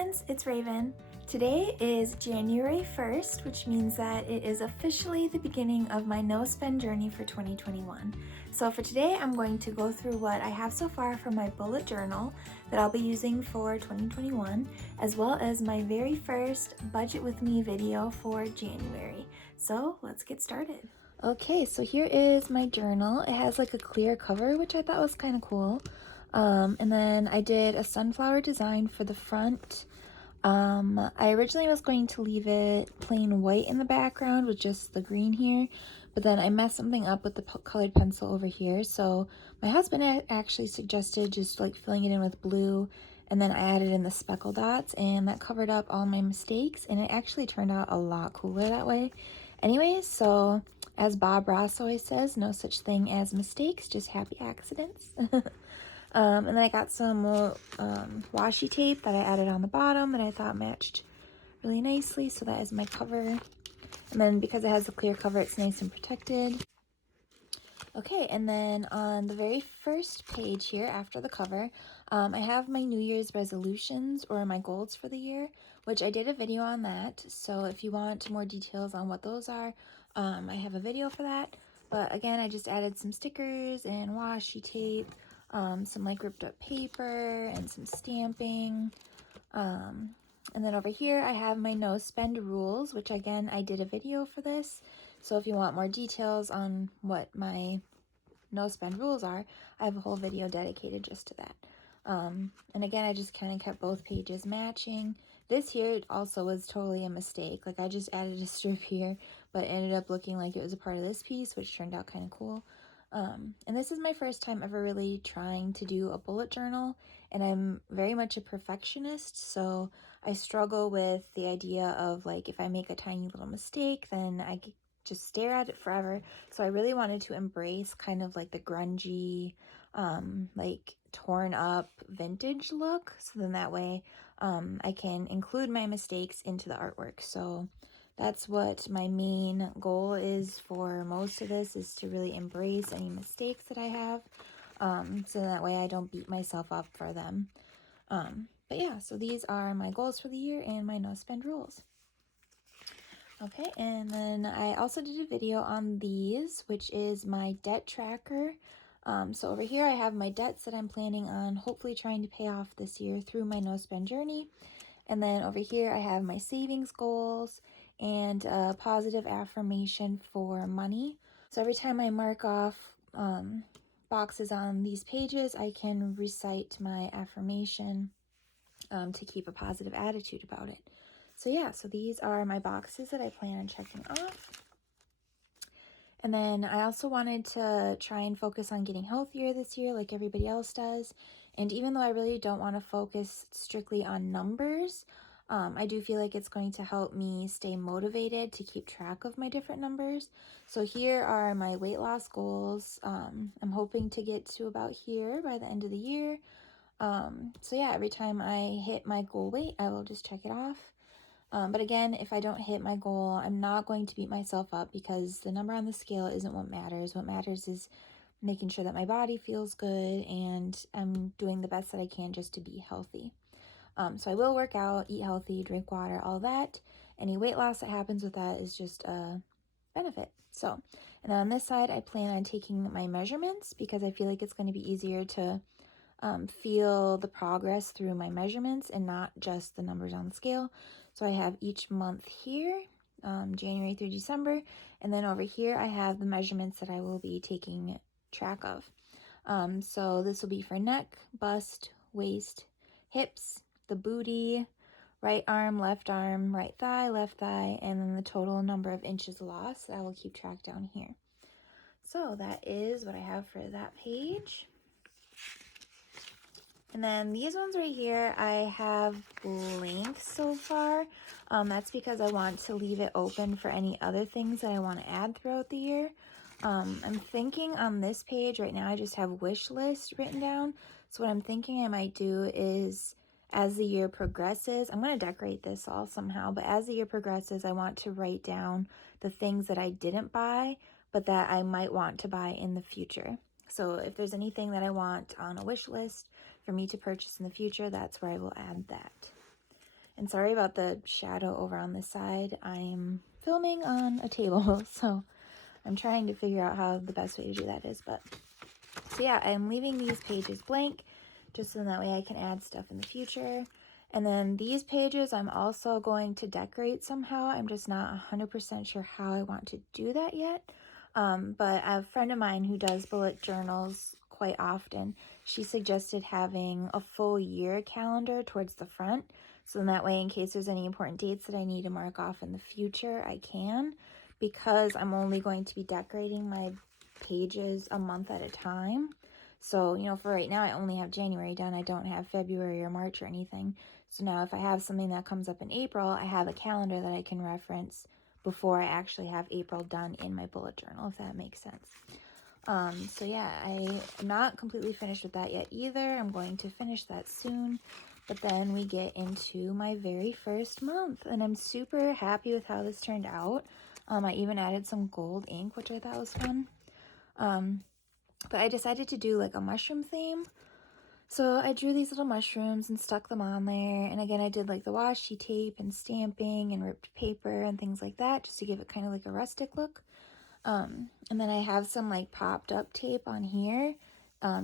friends, it's Raven. Today is January 1st, which means that it is officially the beginning of my no spend journey for 2021. So for today, I'm going to go through what I have so far for my bullet journal that I'll be using for 2021, as well as my very first Budget With Me video for January. So let's get started. Okay, so here is my journal. It has like a clear cover, which I thought was kind of cool. And then I did a sunflower design for the front. I originally was going to leave it plain white in the background with just the green here, but then I messed something up with the colored pencil over here. So my husband actually suggested just like filling it in with blue, and then I added in the speckle dots, and that covered up all my mistakes, and it actually turned out a lot cooler that way. Anyways, so as Bob Ross always says, no such thing as mistakes, just happy accidents. And then I got some washi tape that I added on the bottom that I thought matched really nicely. So that is my cover. And then because it has a clear cover, it's nice and protected. Okay, and then on the very first page here after the cover, I have my New Year's resolutions or my goals for the year, which I did a video on that. So if you want more details on what those are, I have a video for that. But again, I just added some stickers and washi tape, some like ripped up paper and some stamping. And then over here I have my no spend rules, which again, I did a video for this. So if you want more details on what my no spend rules are, I have a whole video dedicated just to that. And again, I just kind of kept both pages matching. This here also was totally a mistake. Like I just added a strip here, but ended up looking like it was a part of this piece, which turned out kind of cool. And this is my first time ever really trying to do a bullet journal, and I'm very much a perfectionist, so I struggle with the idea of like if I make a tiny little mistake, then I just stare at it forever. So I really wanted to embrace kind of like the grungy, like torn up vintage look, so then that way I can include my mistakes into the artwork. So that's what my main goal is for most of this, is to really embrace any mistakes that I have, so that way I don't beat myself up for them. But yeah, so these are my goals for the year and my no spend rules. Okay, and then I also did a video on these, which is my debt tracker. So over here I have my debts that I'm planning on hopefully trying to pay off this year through my no spend journey. And then over here I have my savings goals and a positive affirmation for money. So every time I mark off boxes on these pages, I can recite my affirmation to keep a positive attitude about it. So yeah, so these are my boxes that I plan on checking off. And then I also wanted to try and focus on getting healthier this year like everybody else does. And even though I really don't want to focus strictly on numbers, I do feel like it's going to help me stay motivated to keep track of my different numbers. So here are my weight loss goals. I'm hoping to get to about here by the end of the year. So yeah, every time I hit my goal weight, I will just check it off. But again, if I don't hit my goal, I'm not going to beat myself up, because the number on the scale isn't what matters. What matters is making sure that my body feels good and I'm doing the best that I can just to be healthy. So I will work out, eat healthy, drink water, all that. Any weight loss that happens with that is just a benefit. So, and then on this side, I plan on taking my measurements, because I feel like it's going to be easier to feel the progress through my measurements and not just the numbers on the scale. So I have each month here, January through December, and then over here I have the measurements that I will be taking track of. So this will be for neck, bust, waist, hips, the booty, right arm, right thigh, left thigh, and then the total number of inches lost that I will keep track down here. So that is what I have for that page. And then these ones right here, I have blank so far. That's because I want to leave it open for any other things that I want to add throughout the year. I'm thinking on this page right now, I just have wish list written down. So what I'm thinking I might do is, as the year progresses, I'm going to decorate this all somehow, but as the year progresses, I want to write down the things that I didn't buy, but that I might want to buy in the future. So if there's anything that I want on a wish list for me to purchase in the future, that's where I will add that. And sorry about the shadow over on this side. I'm filming on a table, so I'm trying to figure out how the best way to do that is. But so yeah, I'm leaving these pages blank just so that way I can add stuff in the future. And then these pages I'm also going to decorate somehow. I'm just not 100% sure how I want to do that yet. But a friend of mine who does bullet journals quite often, she suggested having a full year calendar towards the front. So in that way, in case there's any important dates that I need to mark off in the future, I can. Because I'm only going to be decorating my pages a month at a time. So, you know, for right now, I only have January done. I don't have February or March or anything. So now if I have something that comes up in April, I have a calendar that I can reference before I actually have April done in my bullet journal, if that makes sense. So yeah, I am not completely finished with that yet either. I'm going to finish that soon. But then we get into my very first month, and I'm super happy with how this turned out. I even added some gold ink, which I thought was fun. But I decided to do like a mushroom theme. So I drew these little mushrooms and stuck them on there. And again, I did like the washi tape and stamping and ripped paper and things like that, just to give it kind of like a rustic look. And then I have some like popped up tape on here,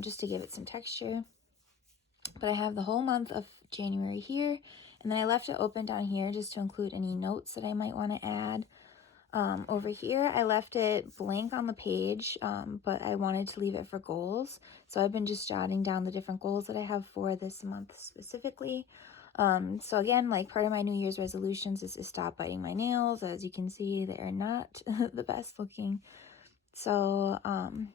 just to give it some texture. But I have the whole month of January here. And then I left it open down here just to include any notes that I might want to add. Over here, I left it blank on the page, but I wanted to leave it for goals. So I've been just jotting down the different goals that I have for this month specifically. So again, like part of my New Year's resolutions is to stop biting my nails. As you can see, they're not the best looking. So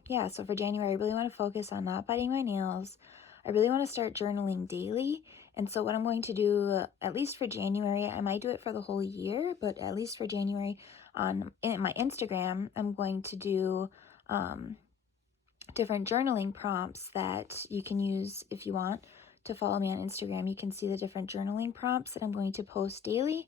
yeah, so for January, I really want to focus on not biting my nails. I really want to start journaling daily. And so what I'm going to do, at least for January, I might do it for the whole year, but at least for January, in my Instagram, I'm going to do different journaling prompts that you can use if you want to follow me on Instagram. You can see the different journaling prompts that I'm going to post daily,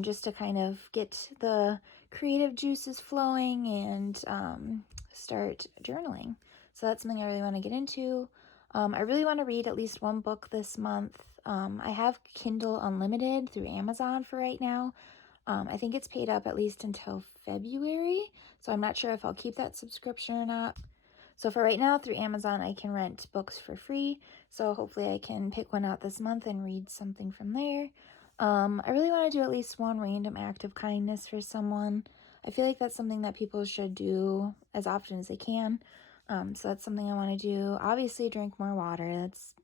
just to kind of get the creative juices flowing and start journaling. So that's something I really want to get into. I really want to read at least one book this month. I have Kindle Unlimited through Amazon for right now. I think it's paid up at least until February, so I'm not sure if I'll keep that subscription or not. So for right now, through Amazon, I can rent books for free, so hopefully I can pick one out this month and read something from there. I really want to do at least one random act of kindness for someone. I feel like that's something that people should do as often as they can. So that's something I want to do. Obviously, drink more water. That's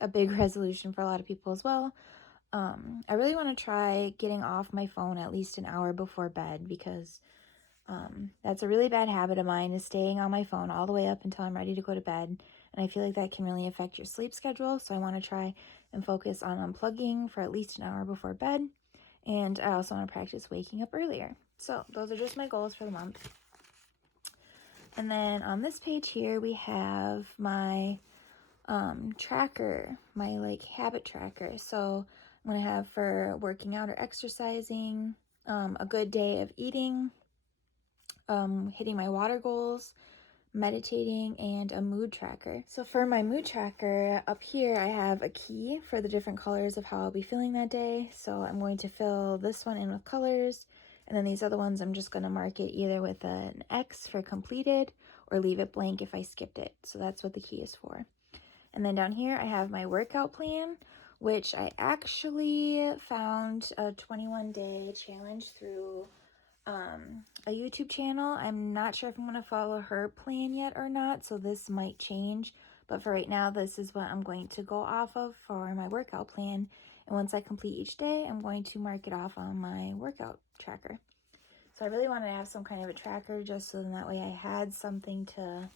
a big resolution for a lot of people as well. I really want to try getting off my phone at least an hour before bed, because that's a really bad habit of mine, is staying on my phone all the way up until I'm ready to go to bed. And I feel like that can really affect your sleep schedule. So I want to try and focus on unplugging for at least an hour before bed. And I also want to practice waking up earlier. So those are just my goals for the month. And then on this page here, we have my tracker, my like habit tracker. So I'm going to have for working out or exercising, a good day of eating, hitting my water goals, meditating, and a mood tracker. So for my mood tracker, up here I have a key for the different colors of how I'll be feeling that day. So I'm going to fill this one in with colors, and then these other ones I'm just going to mark it either with an X for completed or leave it blank if I skipped it. So that's what the key is for. And then down here I have my workout plan, which I actually found a 21-day challenge through a YouTube channel. I'm not sure if I'm going to follow her plan yet or not, so this might change. But for right now, this is what I'm going to go off of for my workout plan. And once I complete each day, I'm going to mark it off on my workout tracker. So I really wanted to have some kind of a tracker just so that way I had something to,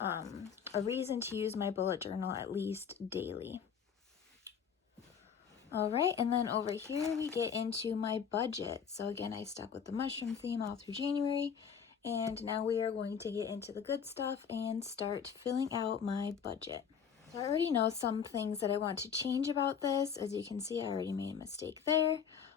a reason to use my bullet journal at least daily. All right, and then over here we get into my budget. So again, I stuck with the mushroom theme all through January, and now we are going to get into the good stuff and start filling out my budget. So I already know some things that I want to change about this. As you can see, I already made a mistake there,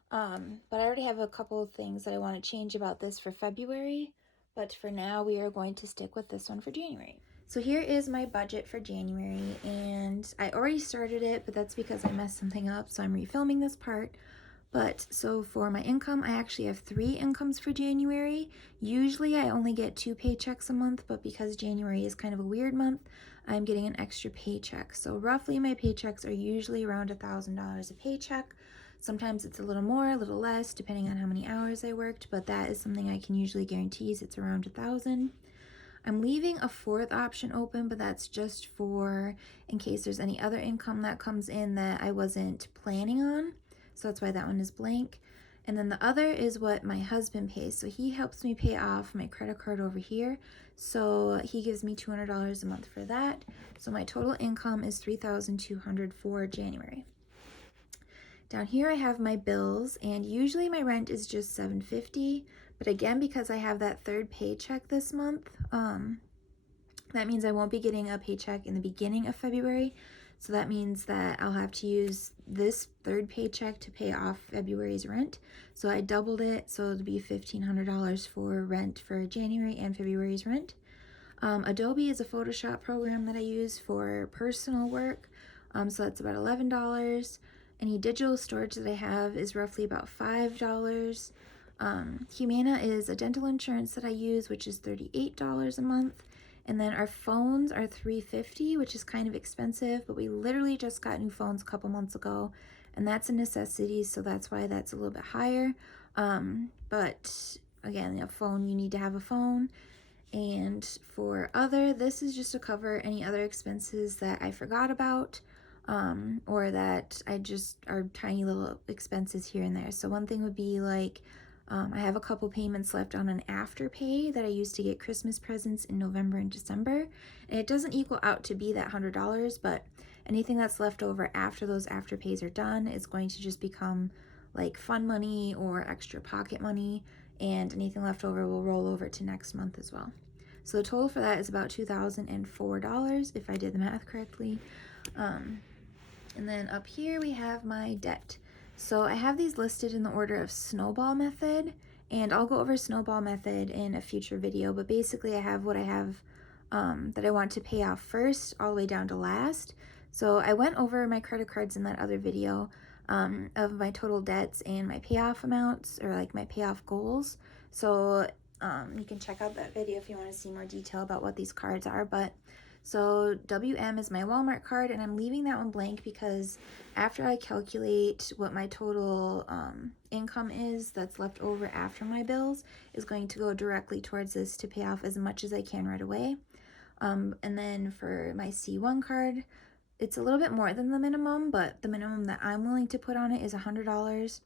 but I already have a couple of things that I want to change about this for February, but for now we are going to stick with this one for January. So here is my budget for January, and I already started it, but that's because I messed something up, so I'm refilming this part. But so for my income, I actually have 3 incomes for January. Usually I only get 2 paychecks a month, but because January is kind of a weird month, I'm getting an extra paycheck. So roughly my paychecks are usually around $1,000 a paycheck. Sometimes it's a little more, a little less, depending on how many hours I worked, but that is something I can usually guarantee is it's around 1,000. I'm leaving a 4th option open, but that's just for in case there's any other income that comes in that I wasn't planning on. So that's why that one is blank. And then the other is what my husband pays. So he helps me pay off my credit card over here. So he gives me $200 a month for that. So my total income is $3,200 for January. Down here I have my bills, and usually my rent is just $750, but again, because I have that 3rd paycheck this month, that means I won't be getting a paycheck in the beginning of February. So that means that I'll have to use this 3rd paycheck to pay off February's rent. So I doubled it, so it'll be $1,500 for rent for January and February's rent. Adobe is a Photoshop program that I use for personal work, so that's about $11. Any digital storage that I have is roughly about $5. Humana is a dental insurance that I use, which is $38 a month. And then our phones are $350, which is kind of expensive, but we literally just got new phones a couple months ago, and that's a necessity, so that's why that's a little bit higher. But again, a phone, you need to have a phone. And for other, this is just to cover any other expenses that I forgot about, or that I just are tiny little expenses here and there. So one thing would be like, I have a couple payments left on an Afterpay that I used to get Christmas presents in November and December. And it doesn't equal out to be that $100, but anything that's left over after those Afterpays are done is going to just become like fun money or extra pocket money, and anything left over will roll over to next month as well. So the total for that is about $2,004 if I did the math correctly. And then up here we have my debt. So I have these listed in the order of snowball method, and I'll go over snowball method in a future video, but basically I have what I have that I want to pay off first all the way down to last. So I went over my credit cards in that other video of my total debts and my payoff amounts, or like my payoff goals. So you can check out that video if you want to see more detail about what these cards are. But so WM is my Walmart card, and I'm leaving that one blank because after I calculate what my total income is that's left over after my bills is going to go directly towards this to pay off as much as I can right away. And then for my C1 card, it's a little bit more than the minimum, but the minimum that I'm willing to put on it is $100.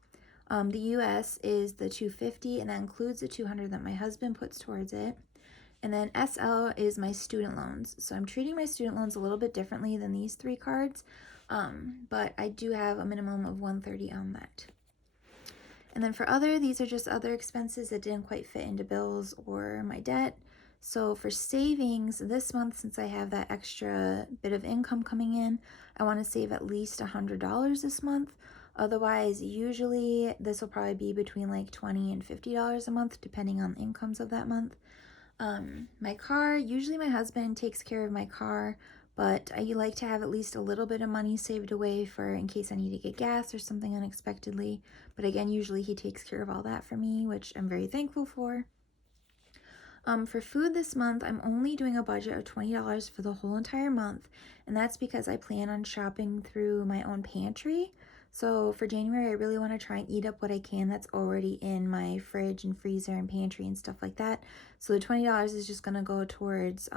The US is the $250, and that includes the $200 that my husband puts towards it. And then SL is my student loans. So I'm treating my student loans a little bit differently than these 3 cards, but I do have a minimum of $130 on that. And then for other, these are just other expenses that didn't quite fit into bills or my debt. So for savings this month, since I have that extra bit of income coming in, I want to save at least $100 this month. Otherwise, usually this will probably be between like $20 and $50 a month, depending on the incomes of that month. My car, usually my husband takes care of my car, but I like to have at least a little bit of money saved away for in case I need to get gas or something unexpectedly. But again, usually he takes care of all that for me, which I'm very thankful for. For food this month, I'm only doing a budget of $20 for the whole entire month, and that's because I plan on shopping through my own pantry. So for January, I really want to try and eat up what I can that's already in my fridge and freezer and pantry and stuff like that. So the $20 is just going to go towards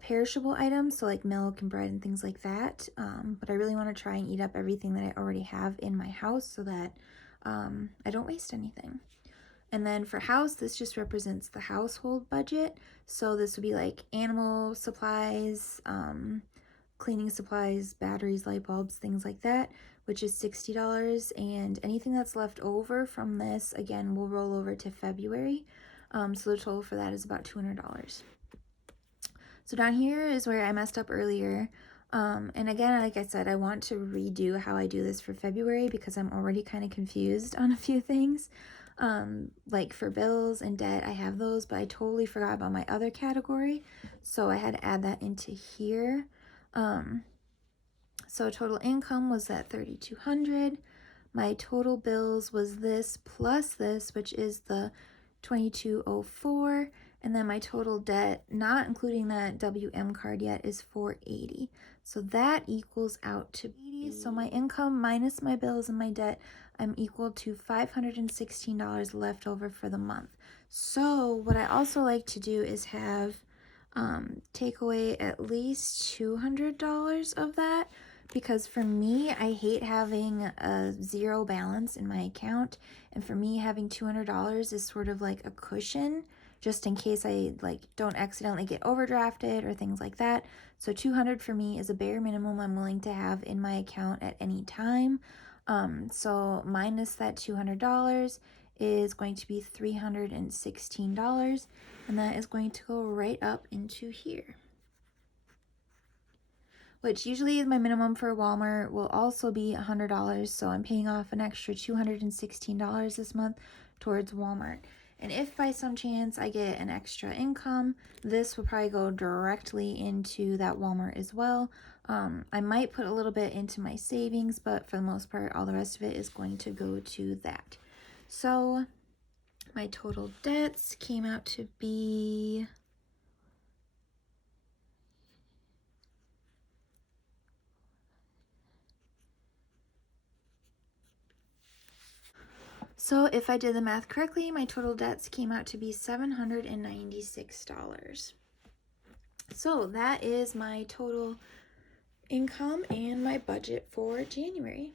perishable items, so like milk and bread and things like that. But I really want to try and eat up everything that I already have in my house so that I don't waste anything. And then for house, this just represents the household budget. So this would be like animal supplies, cleaning supplies, batteries, light bulbs, things like that, which is $60. And anything that's left over from this, again, will roll over to February. So the total for that is about $200. So down here is where I messed up earlier. And again, like I said, I want to redo how I do this for February because I'm already kind of confused on a few things. Like for bills and debt, I have those, but I totally forgot about my other category, so I had to add that into here. So total income was at $3,200. My total bills was this plus this, which is the $2,204, and then my total debt, not including that WM card yet, is $480. So that equals out to $80. So my income minus my bills and my debt, I'm equal to $516 left over for the month. So what I also like to do is have take away at least $200 of that, because for me, I hate having a zero balance in my account, and for me, having $200 is sort of like a cushion just in case I don't accidentally get overdrafted or things like that. So $200 for me is a bare minimum I'm willing to have in my account at any time. So minus that $200 is going to be $316, and that is going to go right up into here. Which usually my minimum for Walmart will also be $100, so I'm paying off an extra $216 this month towards Walmart. And if by some chance I get an extra income, this will probably go directly into that Walmart as well. I might put a little bit into my savings, but for the most part, all the rest of it is going to go to that. So my total debts came out to be So if I did the math correctly, my total debts came out to be $796. So that is my total income and my budget for January.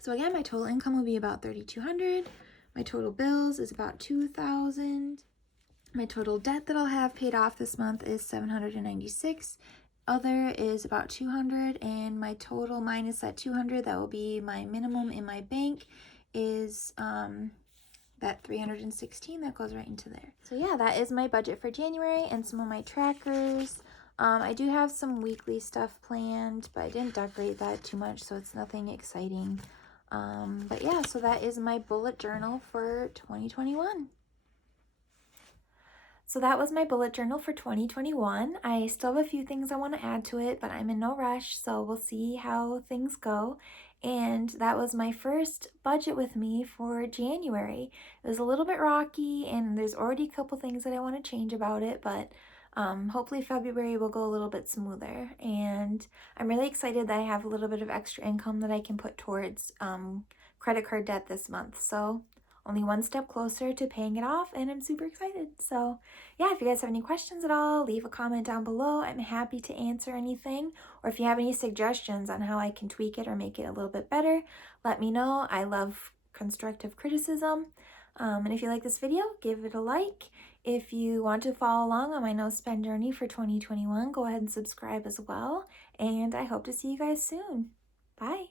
So again, my total income will be about $3,200. My total bills is about $2,000. My total debt that I'll have paid off this month is $796. Other is about $200, and my total minus that $200, that will be my minimum in my bank, is that $316 that goes right into there. So yeah, that is my budget for January and some of my trackers. I do have some weekly stuff planned, but I didn't decorate that too much, so it's nothing exciting. But yeah, so that is my bullet journal for 2021. So that was my bullet journal for 2021. I still have a few things I want to add to it, but I'm in no rush, so we'll see how things go. And that was my first budget with me for January. It was a little bit rocky, and there's already a couple things that I want to change about it, but hopefully February will go a little bit smoother. And I'm really excited that I have a little bit of extra income that I can put towards credit card debt this month. So only one step closer to paying it off, and I'm super excited. So yeah, if you guys have any questions at all, leave a comment down below. I'm happy to answer anything. Or if you have any suggestions on how I can tweak it or make it a little bit better, let me know. I love constructive criticism. And if you like this video, give it a like. If you want to follow along on my no spend journey for 2021, go ahead and subscribe as well. And I hope to see you guys soon. Bye.